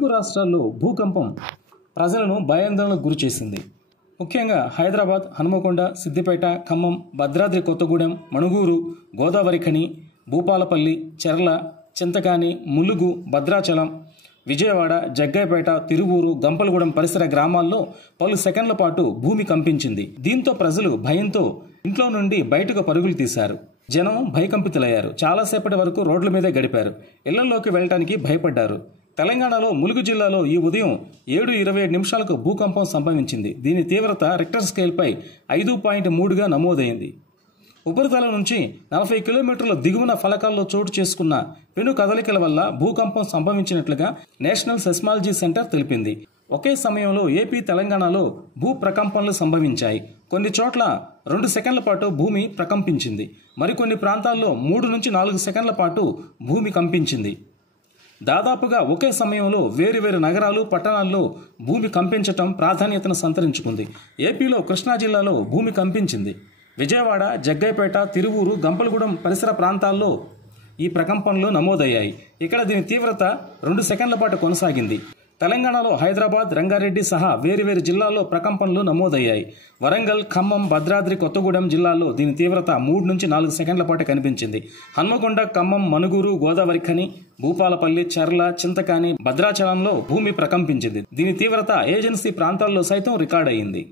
తెలుగు రాష్ట్రాల్లో భూకంపం ప్రజలను భయాందోళనకు గురిచేసింది. ముఖ్యంగా హైదరాబాద్, హనుమకొండ, సిద్దిపేట, ఖమ్మం, భద్రాద్రి కొత్తగూడెం, మణుగూరు, గోదావరిఖని, భూపాలపల్లి, చెర్ల, చింతకాని, ములుగు, భద్రాచలం, విజయవాడ, జగ్గయ్యపేట, తిరువూరు, గంపలగూడెం పరిసర గ్రామాల్లో పలు సెకండ్ల పాటు భూమి కంపించింది. దీంతో ప్రజలు భయంతో ఇంట్లో నుండి బయటకు పరుగులు తీశారు. జనం భయకంపితులయ్యారు. చాలాసేపటి వరకు రోడ్ల మీదే గడిపారు. ఇళ్లలోకి వెళ్లడానికి భయపడ్డారు. తెలంగాణలో ములుగు జిల్లాలో ఈ ఉదయం 7:27 భూకంపం సంభవించింది. దీని తీవ్రత రిక్టర్ స్కేల్పై 5.3గా నమోదైంది. ఉపరితలం నుంచి 40 కిలోమీటర్ల దిగువన ఫలకాల్లో చోటు చేసుకున్న పెను కదలికల వల్ల భూకంపం సంభవించినట్లుగా నేషనల్ సెస్మాలజీ సెంటర్ తెలిపింది. ఒకే సమయంలో ఏపీ, తెలంగాణలో భూ ప్రకంపనలు సంభవించాయి. కొన్ని చోట్ల 2 సెకండ్ల పాటు భూమి ప్రకంపించింది. మరికొన్ని ప్రాంతాల్లో 3 నుంచి 4 సెకండ్ల పాటు భూమి కంపించింది. దాదాపుగా ఒకే సమయంలో వేరువేరు నగరాలు, పట్టణాల్లో భూమి కంపించటం ప్రాధాన్యతను సంతరించుకుంది. ఏపీలో కృష్ణా జిల్లాలో భూమి కంపించింది. విజయవాడ, జగ్గయ్యపేట, తిరువూరు, గంపలగూడెం పరిసర ప్రాంతాల్లో ఈ ప్రకంపనలు నమోదయ్యాయి. ఇక్కడ దీని తీవ్రత 2 సెకండ్ల పాటు కొనసాగింది. తెలంగాణలో హైదరాబాద్, రంగారెడ్డి సహా వేరువేరు జిల్లాల్లో ప్రకంపనలు నమోదయ్యాయి. వరంగల్, ఖమ్మం, భద్రాద్రి కొత్తగూడెం జిల్లాల్లో దీని తీవ్రత 3 నుంచి 4 సెకండ్ల పాటు కనిపించింది. హన్మకొండ, ఖమ్మం, మణుగూరు, గోదావరిఖని, భూపాలపల్లి, చెర్ల, చింతకాని, భద్రాచలంలో భూమి ప్రకంపించింది. దీని తీవ్రత ఏజెన్సీ ప్రాంతాల్లో సైతం రికార్డయింది.